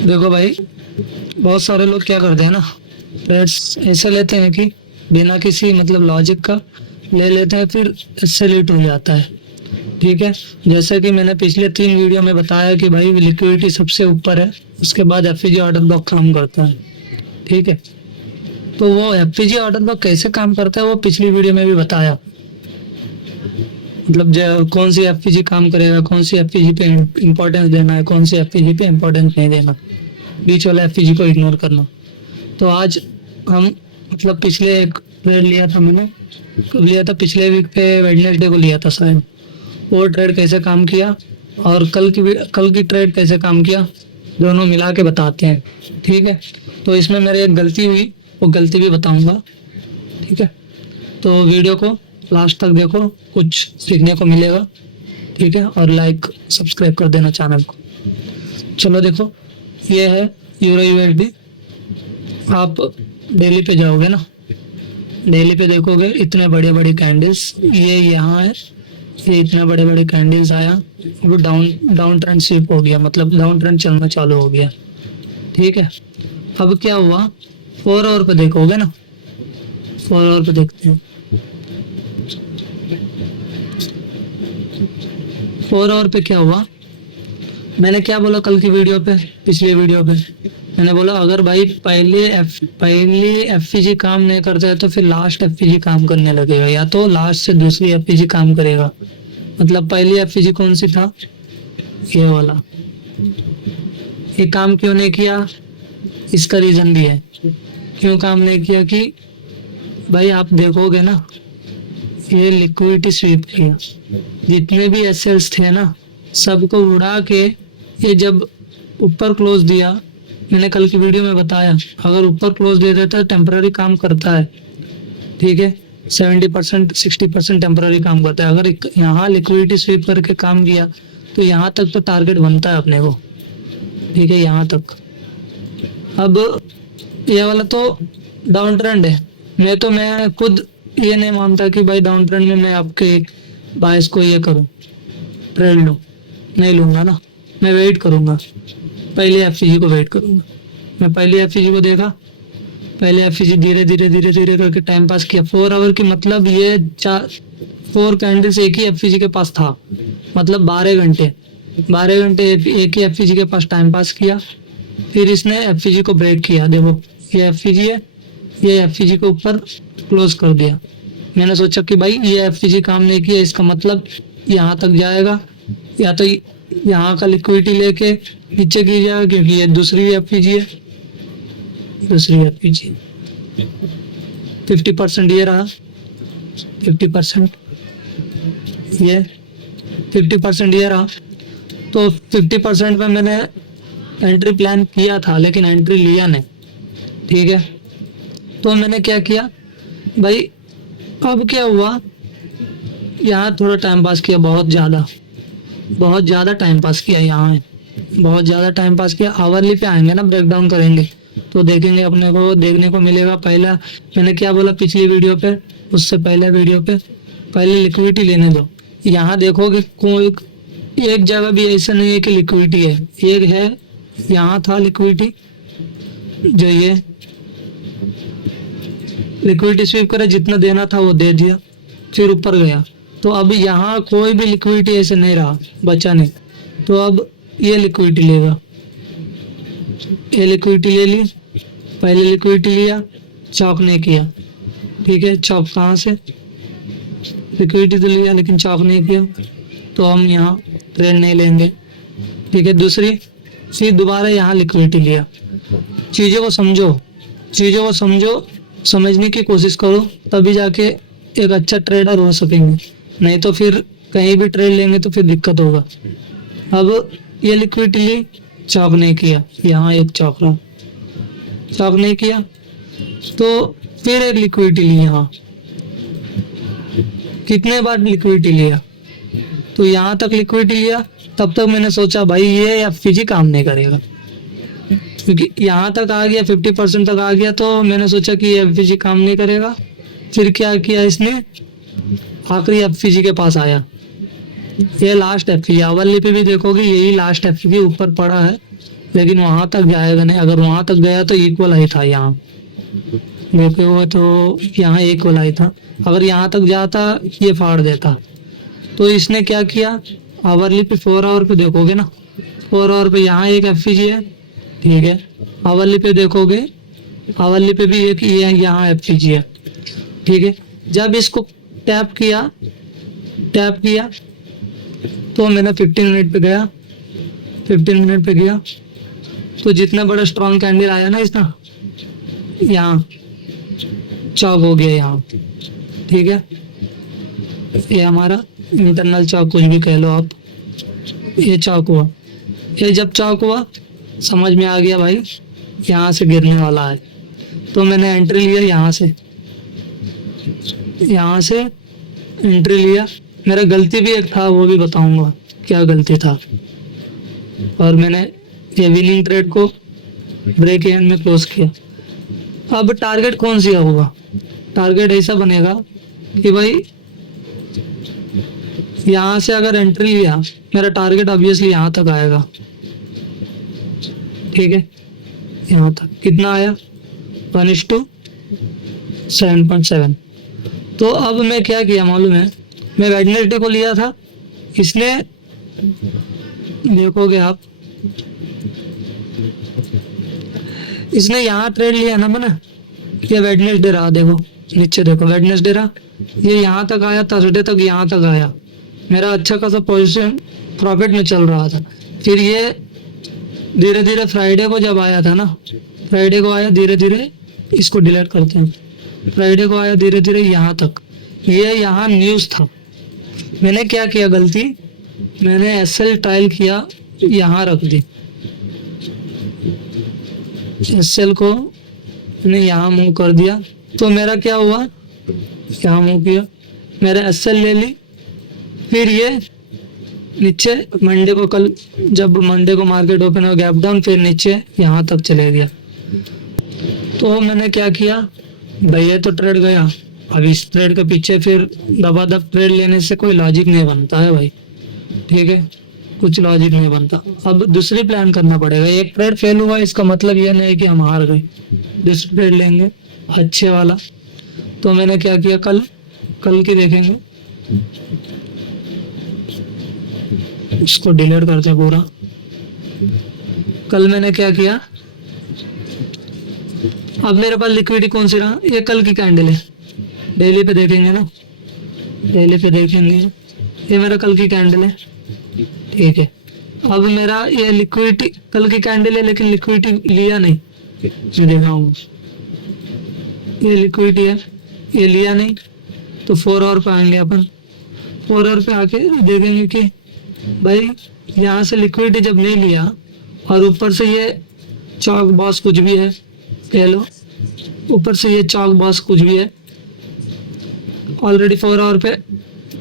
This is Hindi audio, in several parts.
देखो भाई, बहुत सारे लोग क्या करते हैं ना, ट्रेड्स ऐसे लेते हैं कि बिना किसी मतलब लॉजिक का ले लेते हैं, फिर इससे लेट हो जाता है। ठीक है, जैसे कि मैंने पिछले 3 वीडियो में बताया कि भाई लिक्विडिटी सबसे ऊपर है, उसके बाद एफपीजी ऑर्डर ब्लॉक काम करता है। ठीक है, तो वो एफपीजी ऑर्डर ब्लॉक कैसे काम करता है वो पिछली वीडियो में भी बताया। मतलब कौन सी एफपीजी काम करेगा, कौन सी एफपीजी पे इम्पोर्टेंस देना है, कौन सी एफपीजी पे इम्पोर्टेंस नहीं देना, बीच वाला एफपीजी को इग्नोर करना। तो आज हम मतलब पिछले एक ट्रेड लिया था मैंने, कब लिया था, पिछले वीक पे वेडनेसडे को लिया था शायद। वो ट्रेड कैसे काम किया और कल की ट्रेड कैसे काम किया, दोनों मिला के बताते हैं। ठीक है, तो इसमें मेरी एक गलती हुई, वो गलती भी बताऊंगा। ठीक है, तो वीडियो को लास्ट तक देखो, कुछ सीखने को मिलेगा। ठीक है, और लाइक सब्सक्राइब कर देना चैनल को। चलो देखो, ये है यूरो यूएसडी। आप डेली पे जाओगे ना, डेली पे देखोगे इतने बड़े बड़े कैंडल्स, ये यहाँ है, ये इतने बड़े बड़े कैंडल्स आया, वो डाउन डाउन ट्रेंड शिफ्ट हो गया, मतलब डाउन ट्रेंड चलना चालू हो गया। ठीक है, अब क्या हुआ, 4 आवर पे देखोगे ना, 4 आवर पे देखते हैं। 4 आवर पे क्या हुआ, मैंने क्या बोला कल की वीडियो पे, पिछली वीडियो पे मैंने बोला अगर भाई पहली एफपीजी काम नहीं करता है तो फिर लास्ट एफपीजी काम करने लगेगा, या तो लास्ट से दूसरी एफपीजी काम करेगा। मतलब पहली एफपीजी कौन सी था, ये वाला, ये काम क्यों नहीं किया, इसका रीजन भी है क्यों काम नहीं किया कि भाई आप देखोगे ना, ये लिक्विडिटी स्वीप किया, जितने भी एसेट्स थे ना सबको उड़ा के, ये जब ऊपर क्लोज दिया, मैंने कल की वीडियो में बताया अगर ऊपर क्लोज दे देता है टेम्पररी काम करता है। ठीक है, 70% 60% टेम्पररी काम करता है। अगर यहाँ लिक्विडिटी स्वीप करके काम किया तो यहाँ तक तो टारगेट बनता है अपने को। ठीक है, यहाँ तक। अब ये वाला तो डाउन ट्रेंड है, मैं खुद ये नहीं मानता कि भाई डाउन ट्रेंड में मैं आपके बायस को ये करूं, ट्रेड लूं, नहीं लूंगा ना, मैं वेट करूंगा, पहले एफसीजी को वेट करूंगा। मैं पहले एफसीजी को देखा, पहले एफसीजी धीरे धीरे धीरे धीरे करके टाइम पास किया। 4 आवर की मतलब ये 4 कैंडल्स एक ही एफसीजी के पास था, मतलब 12 घंटे एक ही एफसीजी के पास टाइम पास किया। फिर इसने एफसीजी को ब्रेक किया, देखो ये एफसीजी है, ये एफसीजी को ऊपर क्लोज कर दिया। मैंने सोचा कि भाई ये एफसीजी काम नहीं किया, इसका मतलब यहाँ तक जाएगा, या तो यहाँ का लिक्विडिटी लेके नीचे गिर जाएगा, क्योंकि ये दूसरी एफपीजी है, दूसरी एफपीजी 50% ये रहा, 50% ये 50% ये रहा। तो 50% में मैंने एंट्री प्लान किया था, लेकिन एंट्री लिया नहीं। ठीक है, तो मैंने क्या किया भाई, अब क्या हुआ, यहाँ थोड़ा टाइम पास किया, बहुत ज़्यादा टाइम पास किया, यहाँ बहुत ज़्यादा टाइम पास किया। आवरली पे आएंगे ना, ब्रेक डाउन करेंगे तो देखेंगे, अपने को देखने को मिलेगा। पहला मैंने क्या बोला पिछली वीडियो पे, उससे पहले वीडियो पे, पहले लिक्विडिटी लेने दो। यहाँ देखोगे कोई एक जगह भी ऐसा नहीं है कि लिक्विडिटी है, एक है, यहाँ था लिक्विडिटी, जो ये लिक्विडिटी स्वीप करे, जितना देना था वो दे दिया, फिर ऊपर गया। तो अब यहाँ कोई भी लिक्विडिटी ऐसे नहीं रहा, बचा नहीं। तो अब ये लिक्विडिटी लेगा, ये लिक्विडिटी ले ली, पहले लिक्विडिटी लिया, चॉक नहीं किया। ठीक है, चॉक कहाँ से, लिक्विडिटी तो लिया लेकिन चॉक नहीं किया, तो हम यहाँ ट्रेड नहीं लेंगे। ठीक है, दूसरी फिर दोबारा यहाँ लिक्विडिटी लिया। चीज़ों को समझो, समझने की कोशिश करो, तभी जाके एक अच्छा ट्रेडर हो सकेंगे, नहीं तो फिर कहीं भी ट्रेड लेंगे तो फिर दिक्कत होगा। अब ये लिक्विडिटी ली, चॉक नहीं किया, यहाँ एक चॉक रहा, चॉक नहीं किया, तो फिर एक लिक्विडिटी ली, यहाँ कितने बार लिक्विडिटी लिया, तो यहाँ तक लिक्विडिटी लिया। तब तक मैंने सोचा भाई ये एफपीजी काम नहीं करेगा, क्योंकि यहाँ तक आ गया, 50% तक आ गया, तो मैंने सोचा कि ये एफपीजी काम नहीं करेगा। फिर क्या किया इसने, आखिरी एफपीजी के पास आया, ये लास्ट एफपीजी, आवली पे भी देखोगे यही लास्ट एफपीजी ऊपर पड़ा है, लेकिन वहां तक जाएगा नहीं। अगर वहां तक गया तो इक्वल ही था यहाँ, देखो वो तो यहाँ इक्वल ही था। अगर यहाँ तक जाता ये फाड़ देता। तो इसने क्या किया, आवरली पे 4 आवर पे देखोगे ना, 4 आवर पे यहाँ एक एफपीजी है, ठीक है। आवरली पे देखोगे, आवरली पे भी एक ये यहाँ एफपीजी है, ठीक है। जब इसको टैप किया तो मैंने 15 मिनट पे गया, 15 मिनट पे गया तो जितना बड़ा स्ट्रॉन्ग कैंडल आया ना इसका, यहाँ चौक हो गया यहाँ, ठीक है। ये हमारा इंटरनल चौक कुछ भी कह लो आप, ये चौक हुआ। ये जब चौक हुआ समझ में आ गया भाई यहाँ से गिरने वाला है, तो मैंने एंट्री लिया यहाँ से एंट्री लिया। मेरा गलती भी एक था, वो भी बताऊंगा क्या गलती था। और मैंने ये विनिंग ट्रेड को ब्रेक इवन में क्लोज किया। अब टारगेट कौन सा होगा, टारगेट ऐसा बनेगा कि भाई यहाँ से अगर एंट्री लिया, मेरा टारगेट ऑब्वियसली यहाँ तक आएगा, ठीक है। यहाँ तक कितना आया, 1:7.7। तो अब मैं क्या किया मालूम है, मैं वेडनेसडे को लिया था, इसने देखोगे आप, इसने यहाँ ट्रेड लिया ना मैंने, ये वेडनेसडे रहा, देखो नीचे देखो वेडनेसडे रहा, ये यहाँ तक आया, थर्सडे तक यहाँ तक आया, मेरा अच्छा खासा पोजीशन प्रॉफिट में चल रहा था। फिर ये धीरे धीरे फ्राइडे को जब आया था ना, फ्राइडे को आया धीरे धीरे, इसको डिलीट करते हैं, फ्राइडे को आया धीरे धीरे यहाँ तक, ये यहाँ न्यूज़ था। मैंने क्या किया गलती, मैंने एसएल ट्रायल किया, यहाँ रख दी, एसएल को मैंने यहाँ मूव कर दिया। तो मेरा क्या हुआ, यहाँ मूव किया, मेरा एसएल ले ली। फिर ये नीचे मंडे को, कल जब मंडे को मार्केट ओपन हो गैप डाउन, फिर नीचे यहाँ तक चले गया। तो मैंने क्या किया भाई, ये तो ट्रेड गया, अब इस ट्रेड के पीछे फिर दबादब ट्रेड लेने से कोई लॉजिक नहीं बनता है भाई, ठीक है, कुछ लॉजिक नहीं बनता। अब दूसरी प्लान करना पड़ेगा। एक ट्रेड फेल हुआ इसका मतलब ये नहीं कि हम हार गए, दूसरी ट्रेड लेंगे अच्छे वाला। तो मैंने क्या किया, कल की देखेंगे, इसको डिलीट करते पूरा। कल मैंने क्या किया, अब मेरे पास लिक्विडिटी कौन सी रहा, ये कल की कैंडल है, डेली पे देखेंगे ना, डेली पे देखेंगे, ये मेरा कल की कैंडल है, ठीक है। अब मेरा ये लिक्विडिटी कल की कैंडल है, लेकिन लिक्विडिटी लिया नहीं, मैं दिखाऊंगा, ये लिक्विडिटी है, ये लिया नहीं। तो 4 आवर पे आएंगे अपन, 4 आवर पे आके देखेंगे कि भाई यहाँ से लिक्विडिटी जब नहीं लिया, और ऊपर से ये चौक बॉस कुछ भी है कह लो, ऊपर से ये चौक बॉस कुछ भी है, ऑलरेडी 4 आवर पे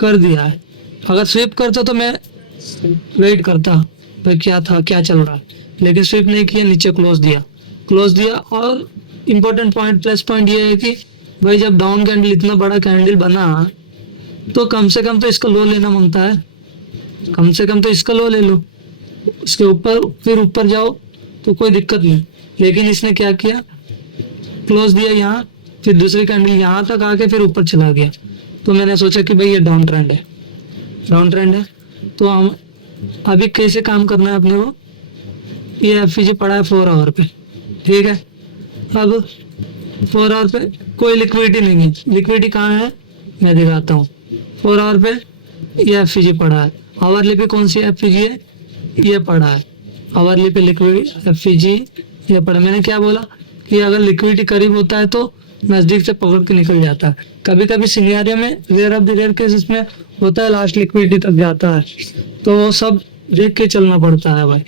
कर दिया है। अगर स्विप करता तो मैं वेट करता भाई क्या था, क्या चल रहा है, लेकिन स्विप नहीं किया, नीचे क्लोज दिया। और इम्पोर्टेंट पॉइंट, प्लस पॉइंट ये है कि भाई जब डाउन कैंडल, इतना बड़ा कैंडल बना, तो कम से कम तो इसका लो लेना मांगता है, कम से कम तो इसका लो ले लो, इसके ऊपर फिर ऊपर जाओ तो कोई दिक्कत नहीं। लेकिन इसने क्या किया, क्लोज दिया यहाँ, फिर दूसरी कैंडल यहाँ तक आके फिर ऊपर चला गया। तो मैंने सोचा कि भाई ये डाउन ट्रेंड है, तो हम अभी कैसे काम करना है अपने को, ये एफपीजी पड़ा है 4 आवर पे, ठीक है। अब 4 आवर पे कोई लिक्विडिटी नहीं है, लिक्विडिटी कहाँ है मैं दिखाता हूँ। 4 आवर पे ये एफपीजी पड़ा है, आवरली पे कौन सी एफपीजी है, ये पड़ा है, आवरली पे लिक्विडिटी एफपीजी ये पड़ा। मैंने क्या बोला कि अगर लिक्विडिटी करीब होता है तो नजदीक से पकड़ के निकल जाता है। कभी कभी सिनेरियो में, rare of the rare cases में होता है लास्ट लिक्विडिटी तक जाता है, तो वो सब देख के चलना पड़ता है भाई।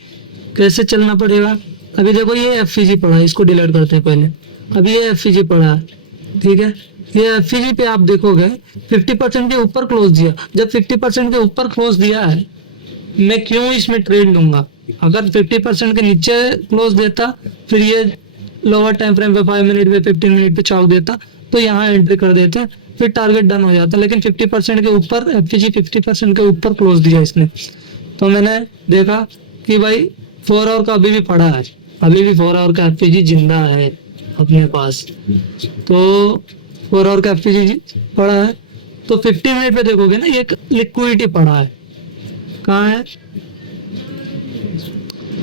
कैसे चलना पड़ेगा, अभी देखो ये एफपीजी पड़ा है, इसको डिलीट करते हैं पहले। अभी ये एफपीजी पड़ा है, ठीक है, ये एफपीजी पे आप देखोगे 50% के ऊपर क्लोज दिया। जब 50% के ऊपर क्लोज दिया है, मैं क्यों इसमें ट्रेड लूंगा। अगर 50% के नीचे क्लोज देता, फिर ये लोअर टाइम फ्रेम पे 5 मिनट पे 15 मिनट पे चौक देता, तो यहाँ एंट्री कर देते, फिर टारगेट डन हो जाता। लेकिन 50% के ऊपर एफपीजी 50% के ऊपर क्लोज दिया इसने, तो मैंने देखा कि भाई 4 आवर का अभी भी पड़ा है, अभी भी 4 आवर का एफपीजी जिंदा है अपने पास। तो 4 आवर का एफपीजी पड़ा है, तो 50 मिनट पे देखोगे ना, एक लिक्विडिटी पड़ा है। कहाँ है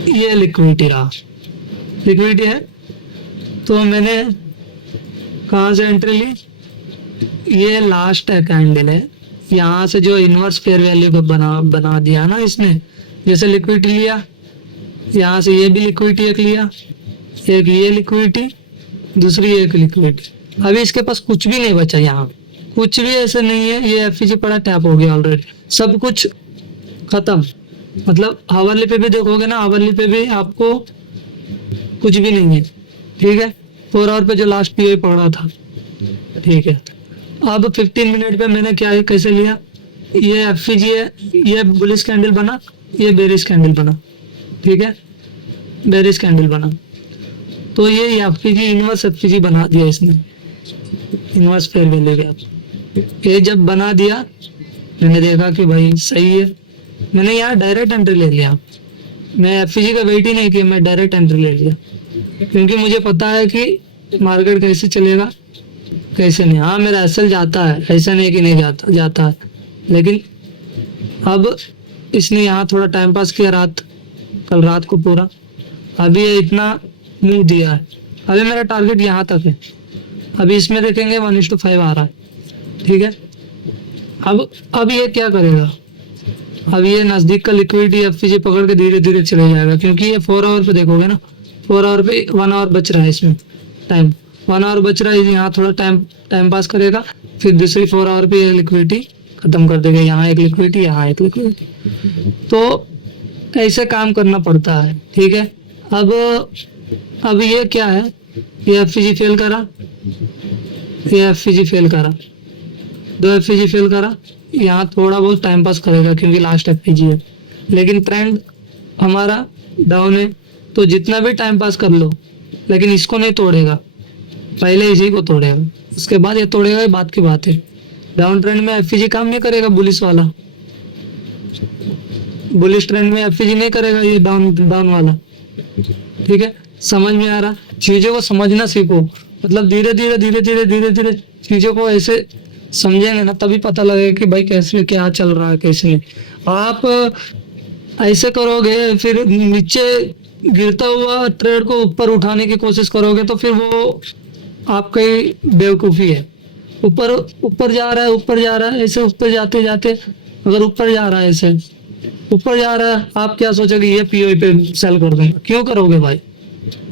ये लिक्विडिटी? रहा लिक्विडिटी है। तो मैंने कहाँ से एंट्री ली? ये लास्ट कैंडल है, यहाँ से जो इनवर्स फेयर वैल्यू को बना दिया ना इसने। जैसे लिक्विडिटी लिया, यहाँ से ये भी लिक्विडिटी एक लिया, एक ये लिक्विडिटी, दूसरी एक लिक्विडिटी। अभी इसके पास कुछ भी नहीं बचा, यहाँ कुछ भी ऐसे नहीं है। ये एफपीजी पड़ा टैप हो गया ऑलरेडी, सब कुछ खत्म। मतलब हावरली पे भी देखोगे ना, हावरली पे भी आपको कुछ भी नहीं है, ठीक है। 4 आवर पे जो लास्ट पीओ पड़ा था, ठीक है। अब 15 मिनट पे मैंने क्या कैसे लिया? ये एफपीजी है, ये बुलिश कैंडल बना, ये बेरिश कैंडल बना, ठीक है, बेरिश कैंडल बना। तो ये एफपीजी इनवर्स एफपीजी बना दिया इसने, इनवर्स फेयर वैल्यू गैप। ये जब बना दिया, मैंने देखा कि भाई सही है, मैंने यहाँ डायरेक्ट एंट्री ले लिया। मैं एफपीजी का वेट ही नहीं किया, मैं डायरेक्ट एंट्री ले लिया, क्योंकि मुझे पता है कि मार्केट कैसे चलेगा कैसे नहीं। हाँ मेरा एसएल जाता है, ऐसा नहीं कि नहीं जाता है, लेकिन अब इसने यहाँ थोड़ा टाइम पास किया कल रात को पूरा। अभी ये इतना मूव दिया है, अभी मेरा टारगेट यहाँ तक है। अभी इसमें देखेंगे 1:5 आ रहा है, ठीक है। अब ये क्या करेगा? अब ये नज़दीक का लिक्विडिटी एफपीजी पकड़ के धीरे धीरे चले जाएगा, क्योंकि ये 4 आवर पे देखोगे ना, 4 आवर पे 1 आवर बच रहा है, इसमें टाइम 1 आवर बच रहा है। यहाँ थोड़ा टाइम पास करेगा, फिर दूसरी 4 आवर पे लिक्विडिटी खत्म कर देगा। यहाँ एक लिक्विडिटी, यहाँ एक लिक्विडिटी। तो ऐसे काम करना पड़ता है, ठीक है। अब ये क्या है? ये एफपीजी फेल करा, ये एफपीजी फेल करा, 2 एफपीजी फेल करा। यहाँ थोड़ा बहुत टाइम पास करेगा क्योंकि लास्ट एफपीजी है, लेकिन ट्रेंड हमारा डाउन है, तो जितना भी टाइम पास कर लो, लेकिन इसको नहीं तोड़ेगा, पहले इसी को तोड़ेगा, उसके बाद ये तोड़ेगा, ये बात की बात है। डाउन ट्रेंड में एफपीजी काम नहीं करेगा, बुलिश वाला, बुलिश ट्रेंड में एफपीजी नहीं करेगा, ये डाउन वाला, ठीक है। समझ में आ रहा? चीजों को समझना सीखो, मतलब धीरे धीरे चीजों को ऐसे समझेंगे ना, तभी पता लगेगा कि भाई कैसे क्या चल रहा है कैसे नहीं। आप ऐसे करोगे, फिर नीचे गिरता हुआ ट्रेड को ऊपर उठाने की कोशिश करोगे, तो फिर वो आपकी बेवकूफ़ी है। ऊपर जा रहा है ऐसे, ऊपर जाते अगर ऊपर जा रहा है ऐसे, ऊपर जा रहा है, आप क्या सोचोगे? ये पीओ पे सेल कर दूंगा। क्यों करोगे भाई?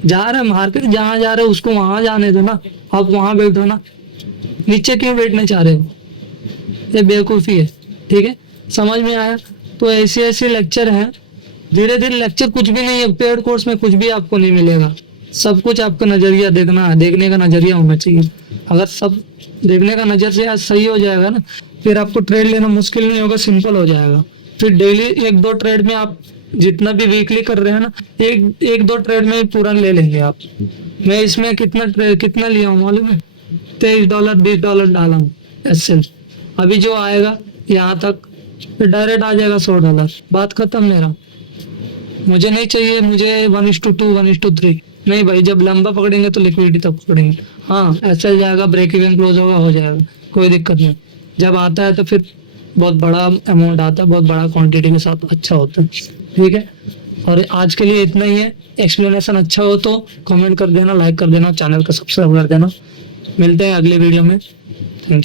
जा रहा है मार्केट, जहाँ जा रहे हो उसको वहां जाने दो ना, आप वहां बैठो ना, नीचे क्यों बैठने चाह रहे हो? ये बेवकूफ़ी है, ठीक है। समझ में आया? तो ऐसे लेक्चर हैं, धीरे धीरे लेक्चर कुछ भी नहीं है, पेड कोर्स में कुछ भी आपको नहीं मिलेगा। सब कुछ आपका नजरिया देखने का नजरिया होना चाहिए। अगर सब देखने का नजरिया सही हो जाएगा ना, फिर आपको ट्रेड लेना मुश्किल नहीं होगा, सिंपल हो जाएगा। फिर डेली 1-2 ट्रेड में आप जितना भी वीकली कर रहे हैं ना, एक 2 ट्रेड में पूरा ले लेंगे आप। मैं इसमें कितना लिया हूँ मालूम है? $23 $20 डाला हूँ एसएल। अभी जो आएगा यहाँ तक, फिर डायरेक्ट आ जाएगा $100। बात खत्म मेरा। मुझे नहीं चाहिए, मुझे 1:2 1:3 नहीं भाई। जब लंबा पकड़ेंगे तो लिक्विडिटी तक पकड़ेंगे। हाँ एसएल जाएगा, ब्रेक इवन क्लोज होगा, हो जाएगा, कोई दिक्कत नहीं। जब आता है तो फिर बहुत बड़ा अमाउंट आता है, बहुत बड़ा क्वांटिटी के साथ, अच्छा होता है, ठीक है। और आज के लिए इतना ही है। एक्सप्लेनेशन अच्छा हो तो कमेंट कर देना, लाइक कर देना, चैनल को सब्सक्राइब कर देना। मिलते हैं अगले वीडियो में। Thank you.